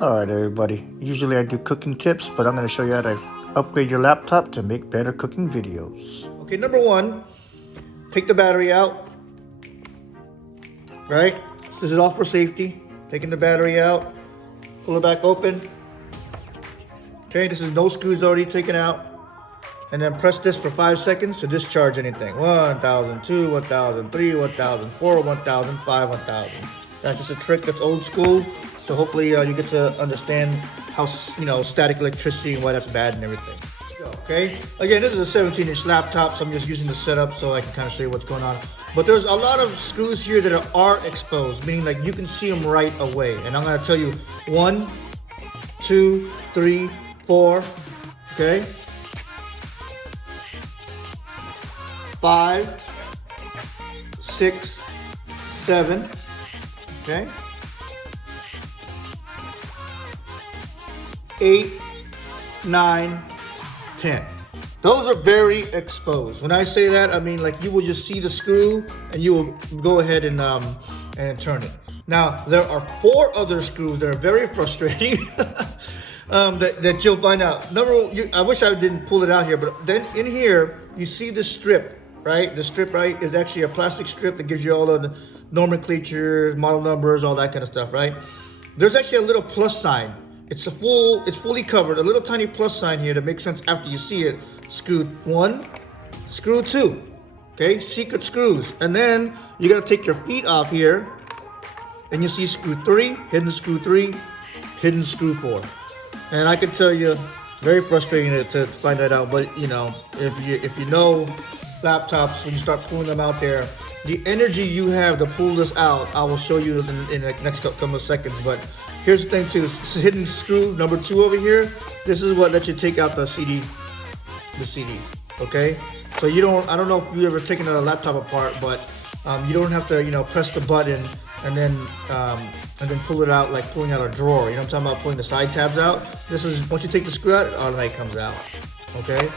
Alright everybody, usually I do cooking tips, but I'm going to show you how to upgrade your laptop to make better cooking videos. Okay, number one, take the battery out, right? This is all for safety. Taking the battery out, pull it back open. Okay, this is no screws already taken out. And then press this for 5 seconds to discharge anything. 1,000, 2, 1,000, 3, 1,000, 4, 1,000, 5, 1,000. That's just a trick that's old school. So hopefully you get to understand how, static electricity and why that's bad and everything. Okay, again, this is a 17-inch laptop, so I'm just using the setup so I can kind of show you what's going on. But there's a lot of screws here that are exposed, meaning like you can see them right away. And I'm gonna tell you 1, 2, 3, 4, okay? 5, 6, 7, okay? 8, 9, 10. Those are very exposed. When I say that, I mean like you will just see the screw and you will go ahead and turn it. Now, there are 4 other screws that are very frustrating that you'll find out. I wish I didn't pull it out here, but then in here, you see the strip, right? The strip, right, is actually a plastic strip that gives you all of the nomenclature, model numbers, all that kind of stuff, right? There's actually a little plus sign. It's fully covered, a little tiny plus sign here that makes sense after you see it. Screw 1, screw 2, okay? Secret screws. And then you gotta take your feet off here and you see screw 3, hidden screw 3, hidden screw 4. And I can tell you, very frustrating to find that out, but if you know laptops, when you start pulling them out there, the energy you have to pull this out, I will show you in the next couple of seconds. But here's the thing too, this hidden screw number 2 over here, this is what lets you take out the CD, okay? So I don't know if you've ever taken a laptop apart, but you don't have to, press the button and then pull it out like pulling out a drawer. You know what I'm talking about, pulling the side tabs out? This is, once you take the screw out, it automatically comes out, okay?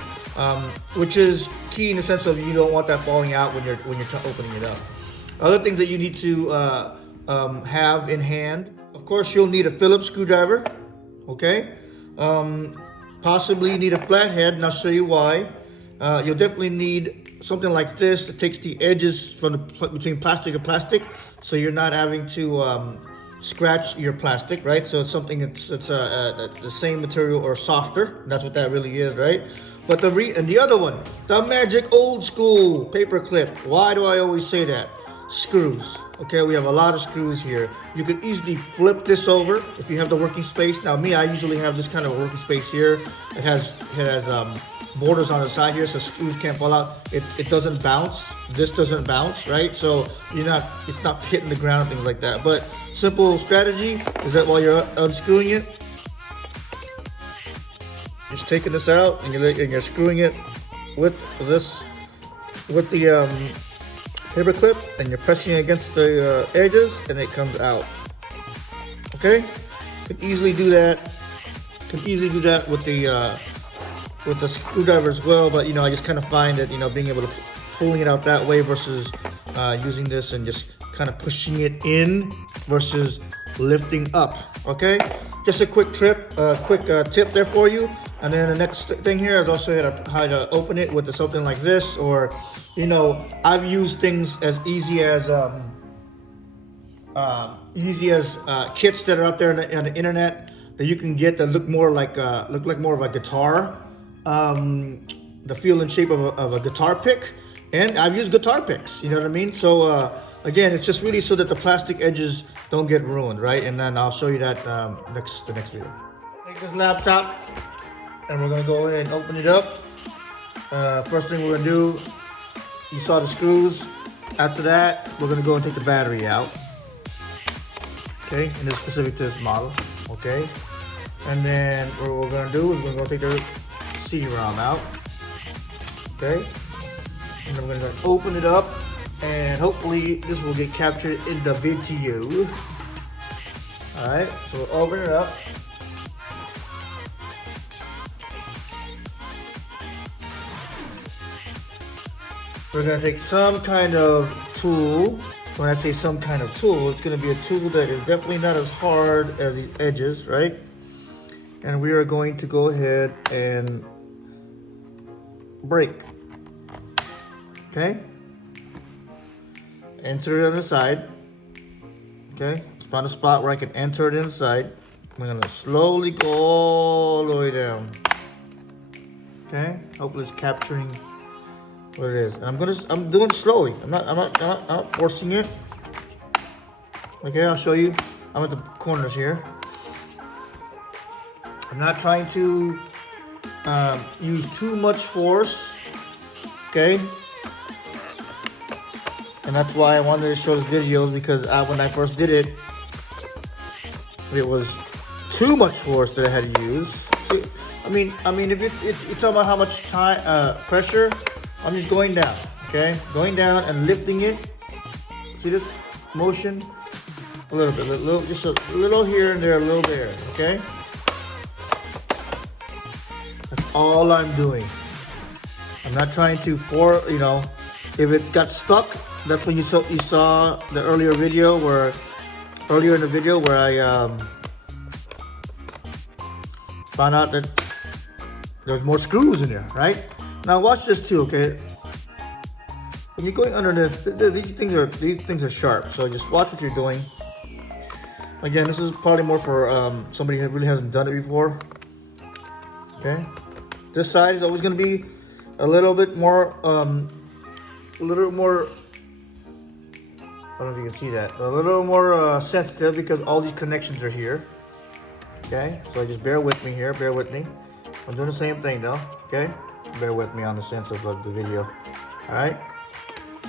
Which is key in the sense of you don't want that falling out when you're opening it up. Other things that you need to have in hand, of course, you'll need a Phillips screwdriver, okay? Possibly you need a flathead, and I'll show you why. You'll definitely need something like this that takes the edges from between plastic and plastic, so you're not having to scratch your plastic, right? So it's something that's the same material or softer. That's what that really is, right? But the other one, the magic old school paper clip. Why do I always say that? Screws. Okay, we have a lot of screws here. You could easily flip this over if you have the working space. Now me, I usually have this kind of working space here. It has borders on the side here so screws can't fall out. It doesn't bounce. This doesn't bounce, right? So it's not hitting the ground and things like that. But simple strategy is that while you're unscrewing it, just taking this out and you're screwing it with the paper clip, and you're pressing it against the edges, and it comes out. Okay, can easily do that. With the screwdriver as well. But I just kind of find that being able to pulling it out that way versus using this and just kind of pushing it in versus lifting up. Okay, just a quick tip there for you. And then the next thing here is also how to open it with something like this, or I've used things as easy as kits that are out there on the internet that you can get that look more like more of a guitar, the feel and shape of a guitar pick. And I've used guitar picks, you know what I mean? So again, it's just really so that the plastic edges don't get ruined, right? And then I'll show you that the next video. Take this laptop and we're gonna go ahead and open it up. First thing we're gonna do, you saw the screws. After that, we're gonna go and take the battery out. Okay, and it's specific to this model. Okay, and then what we're gonna do is we're gonna take the CD-ROM out. Okay, and then we're gonna open it up, and hopefully this will get captured in the video. All right, so we'll open it up. We're gonna take some kind of tool when I say some kind of tool, it's going to be a tool that is definitely not as hard as the edges, right? And we are going to go ahead and break. Okay? Enter it on the side. Okay? Find a spot where I can enter it inside. I'm going to slowly go all the way down. Okay? Hopefully it's capturing what it is. And I'm doing it slowly. I'm not forcing it. Okay, I'll show you. I'm at the corners here. I'm not trying to use too much force. Okay? And that's why I wanted to show this videos, because when I first did it, it was too much force that I had to use. I mean, if you're talking about how much time, pressure, I'm just going down, okay? Going down and lifting it. See this motion? A little bit, just a little here and there, a little there, okay? That's all I'm doing. I'm not trying to if it got stuck, that's when you saw the earlier in the video where I found out that there's more screws in there, right? Now watch this too, okay? When you're going under these things are sharp, so just watch what you're doing. Again, this is probably more for somebody who really hasn't done it before. Okay, this side is always going to be a little bit more, I don't know if you can see that, a little more sensitive because all these connections are here. Okay, so just bear with me here, bear with me. I'm doing the same thing though, okay? Bear with me on the sense of the video. All right,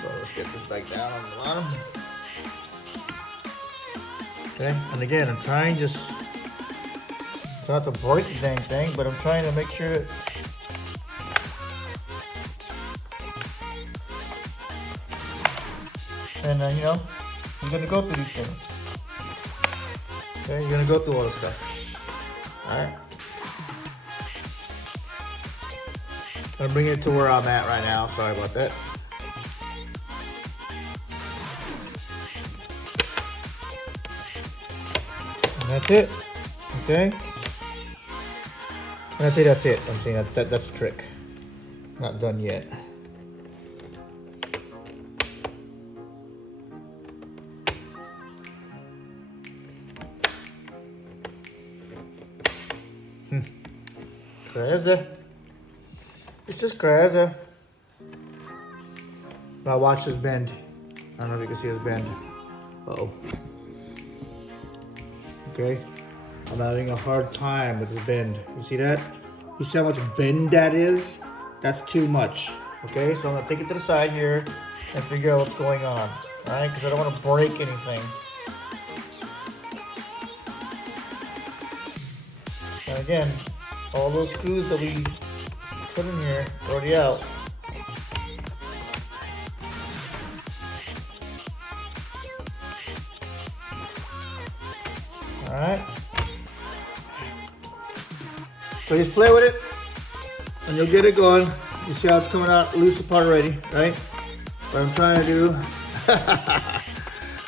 so let's get this back down on the bottom. Okay, and again, I'm trying just not to break the dang thing, but I'm trying to make sure that and you're gonna go through these things. Okay, you're gonna go through all this stuff. All right. I'm gonna bring it to where I'm at right now. Sorry about that. And that's it. Okay. When I say that's it, I'm saying that's a trick. Not done yet. Crazy. It's just crazy. Now watch this bend. I don't know if you can see this bend. Uh-oh. Okay. I'm having a hard time with this bend. You see that? You see how much bend that is? That's too much. Okay, so I'm gonna take it to the side here and figure out what's going on. Alright, because I don't want to break anything. And again, all those screws that we put in here are already out. Alright. So just play with it and you'll get it going. You see how it's coming out loose apart already, right? What I'm trying to do,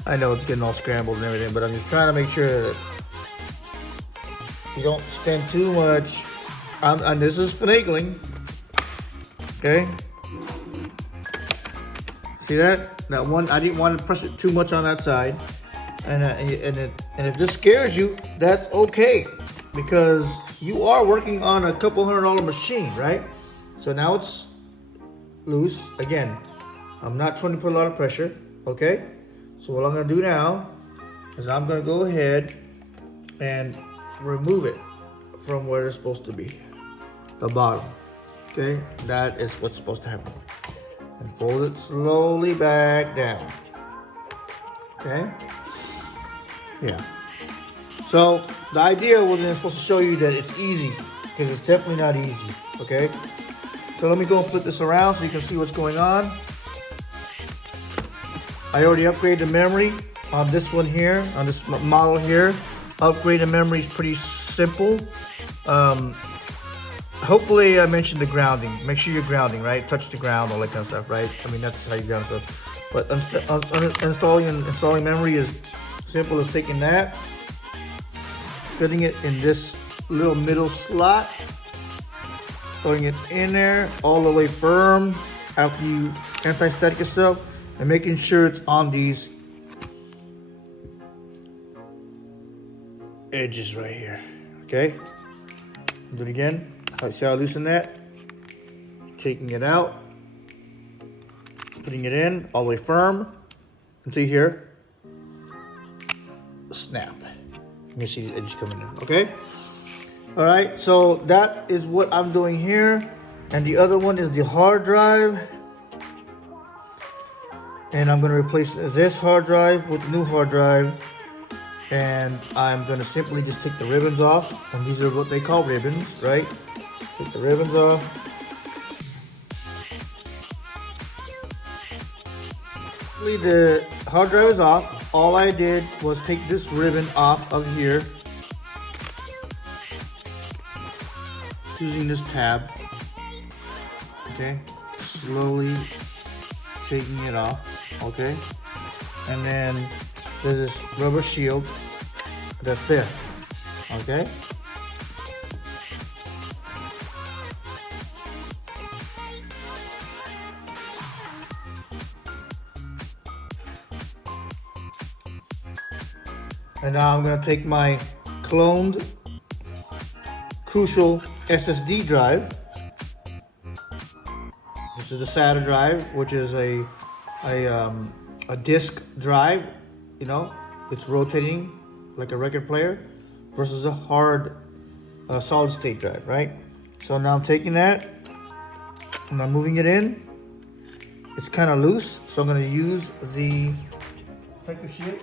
I know it's getting all scrambled and everything, but I'm just trying to make sure that you don't spend too much. And this is finagling. Okay. See that? That one, I didn't want to press it too much on that side. And if this scares you, that's okay, because you are working on a couple $100 machine, right? So now it's loose. Again, I'm not trying to put a lot of pressure, okay? So what I'm gonna do now is I'm gonna go ahead and remove it from where it's supposed to be, the bottom, okay? That is what's supposed to happen. And fold it slowly back down, okay? Yeah. So the idea wasn't supposed to show you that it's easy, because it's definitely not easy, okay? So let me go and flip this around so you can see what's going on. I already upgraded the memory on this one here, on this model here. Upgrade the memory is pretty simple. Hopefully I mentioned the grounding. Make sure you're grounding, right? Touch the ground, all that kind of stuff, right? I mean, that's how you ground stuff. But installing and installing memory is simple as taking that, putting it in this little middle slot, throwing it in there all the way firm after you anti-static yourself, and making sure it's on these edges right here. Okay, do it again. I see how I loosen that. Taking it out, putting it in all the way firm until here. Snap. You can see the edges coming in. Okay. All right. So that is what I'm doing here, and the other one is the hard drive. And I'm going to replace this hard drive with the new hard drive. And I'm going to simply just take the ribbons off. And these are what they call ribbons, right? Take the ribbons off. The hard drive is off. All I did was take this ribbon off of here using this tab. Okay. Slowly taking it off. Okay. And then there's this rubber shield that's there. Okay. And now I'm going to take my cloned Crucial SSD drive. This is the SATA drive, which is a disk drive. You know, it's rotating like a record player, versus a hard solid state drive, right? So now I'm taking that and I'm moving it in. It's kind of loose, so I'm going to use the protective shield.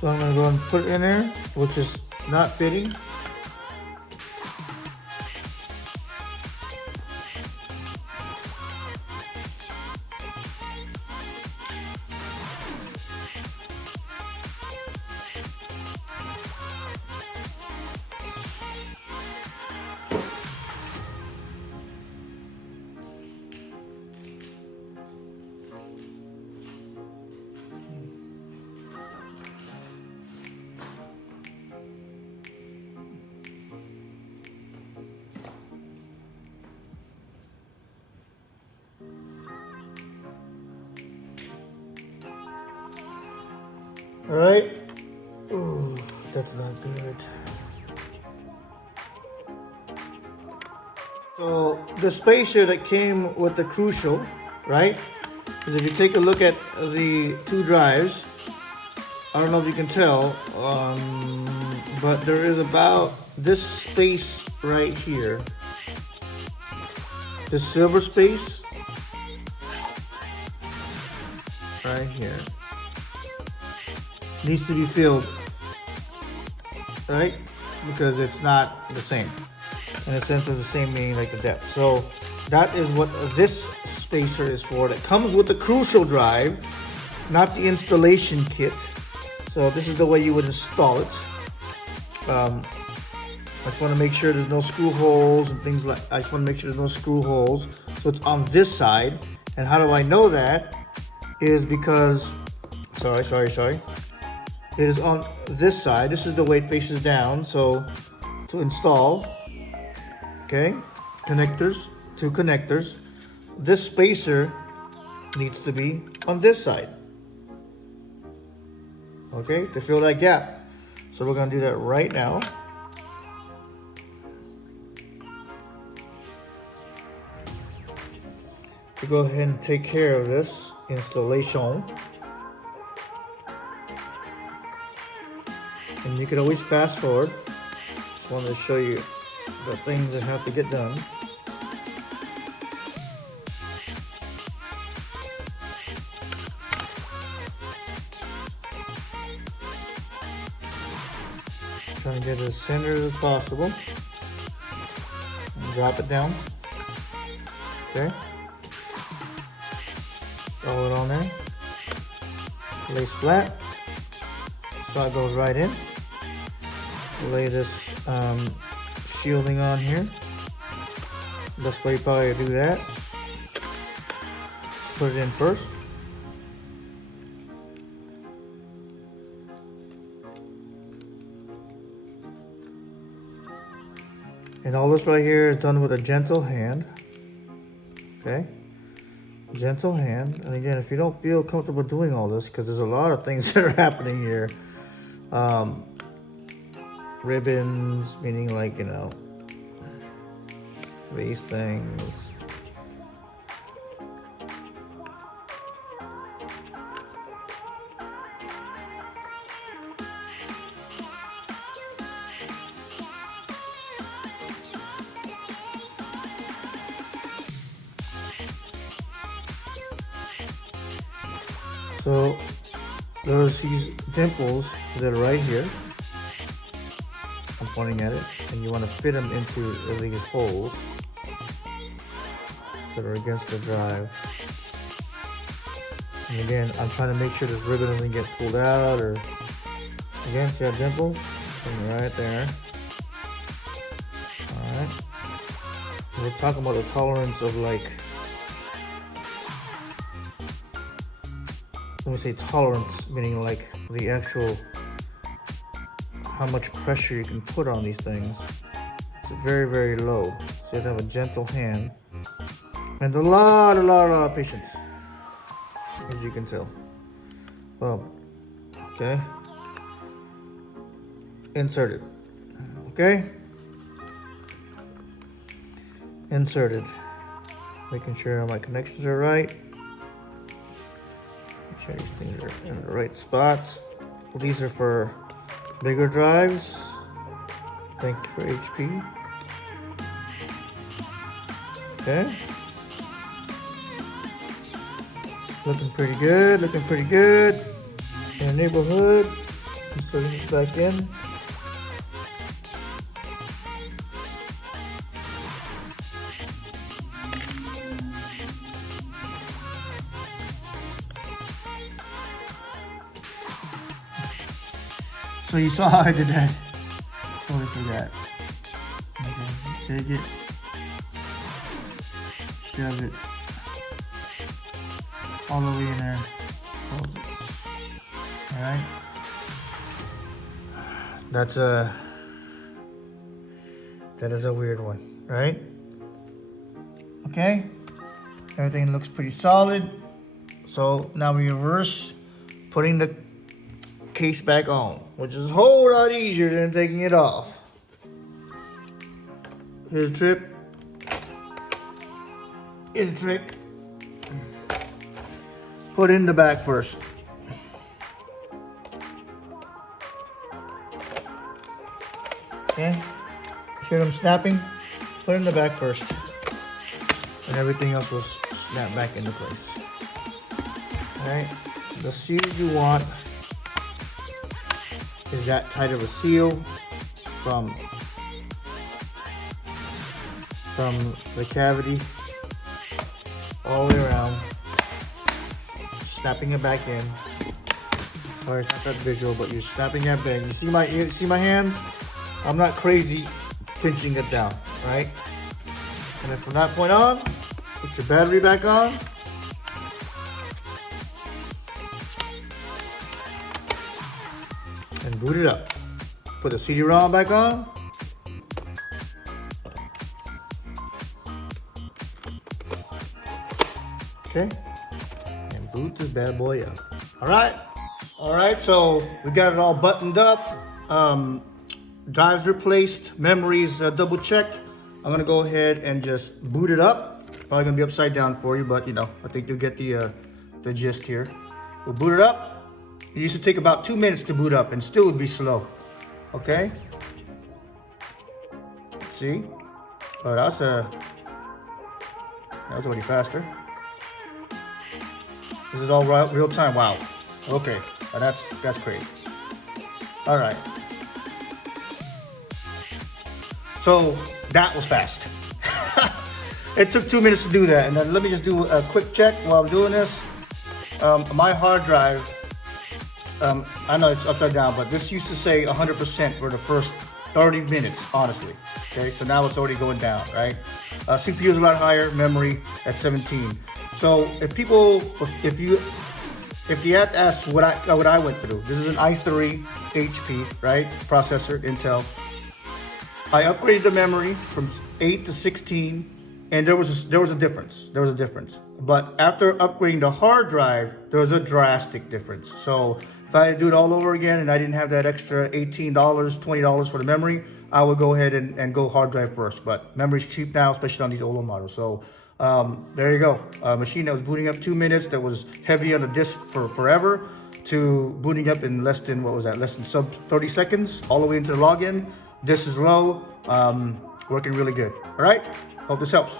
So I'm going to go and put it in there, which is not fitting. All right. Ooh, that's not good. So the spacer that came with the Crucial, right? Is if you take a look at the two drives, I don't know if you can tell, but there is about this space right here. This silver space right here needs to be filled, right? Because it's not the same. In a sense of the same meaning like the depth. So that is what this spacer is for. That comes with the Crucial drive, not the installation kit. So this is the way you would install it. I just want to make sure there's no screw holes and things like. I just want to make sure there's no screw holes. So it's on this side. And how do I know that? Is because, sorry. It is on this side. This is the way it faces down. So to install, okay, connectors, two connectors. This spacer needs to be on this side, okay, to fill that gap. So we're gonna do that right now. To go ahead and take care of this installation. And you can always fast forward. Just wanted to show you the things that have to get done. Trying to get as centered as possible. And drop it down. Okay. Throw it on there. Lay flat. So it goes right in. Lay this shielding on here. Best way probably to do that. Put it in first. And all this right here is done with a gentle hand. Okay? Gentle hand. And again, if you don't feel comfortable doing all this, because there's a lot of things that are happening here. Ribbons, meaning like, you know, these things. So there's these dimples that are right here. I'm pointing at it, and you want to fit them into these holes that are against the drive. And again, I'm trying to make sure this ribbon doesn't get pulled out, or again, see that dimple? And right there. Alright. We're talking about the tolerance of like, when we say tolerance, meaning like the actual, how much pressure you can put on these things. It's very, very low. So you have to have a gentle hand. And a lot of patience, as you can tell. Boom. Okay. Inserted. Okay. Inserted. Making sure all my connections are right. Make sure these things are in the right spots. These are for bigger drives. Thank you for HP. Okay. Looking pretty good, looking pretty good. In the neighborhood. Putting it back in. So you saw how I did that. Totally forgot. Okay, take it. Shove it all the way in there. Close it. Alright. That is a weird one, right? Okay. Everything looks pretty solid. So now we reverse putting the case back on, which is a whole lot easier than taking it off. Here's a trick. Here's a trick. Put in the back first. Okay. Hear them snapping? Put in the back first. And everything else will snap back into place. Alright. The seal you want is that tight of a seal from the cavity all the way around, snapping it back in. Sorry, it's not that visual, but you're snapping it back. You see my hands? I'm not crazy pinching it down, right? And then from that point on, put your battery back on. And boot it up. Put the CD-ROM back on. Okay. And boot this bad boy up. All right, so we got it all buttoned up. Drives replaced, memories double checked. I'm gonna go ahead and just boot it up. Probably gonna be upside down for you, but you know, I think you'll get the gist here. We'll boot it up. It used to take about 2 minutes to boot up and still would be slow. Okay? See? Oh, that was already faster. This is all real time. Wow. Okay. That's crazy. All right. So that was fast. It took 2 minutes to do that. And then let me just do a quick check while I'm doing this. My hard drive, I know it's upside down, but this used to say 100% for the first 30 minutes, honestly. Okay, so now it's already going down, right? CPU is a lot higher, memory at 17. So if you had to ask what I went through, this is an i3 HP, right? Processor, Intel. I upgraded the memory from 8 to 16. And there was a difference. But after upgrading the hard drive, there was a drastic difference. So if I had to do it all over again and I didn't have that extra $18, $20 for the memory, I would go ahead and go hard drive first. But memory's cheap now, especially on these Olo models. So there you go. A machine that was booting up 2 minutes, that was heavy on the disk for forever, to booting up in less than sub 30 seconds, all the way into the login. Disk is low, working really good. All right. Hope this helps.